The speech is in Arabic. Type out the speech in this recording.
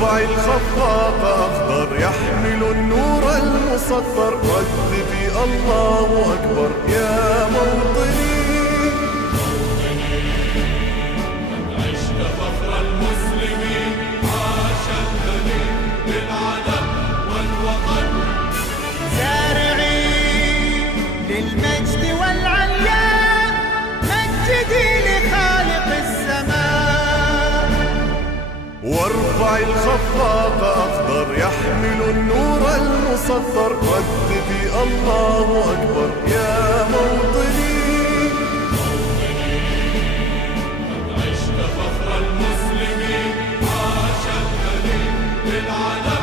وارفع الخفاق أخضر يحمل النور المسطر، رددي الله أكبر يا موطني. قد عشت فخر المسلمين، عاش الدليل للعلم والوطن. سارعي للمجد والعليا، مجدي لخالق السماء. وارفع الخفاق أخضر يحمل النور المسطر، رددي الله أكبر يا موطني. قد عشت فخر المسلمين، عاش الدليل للعلم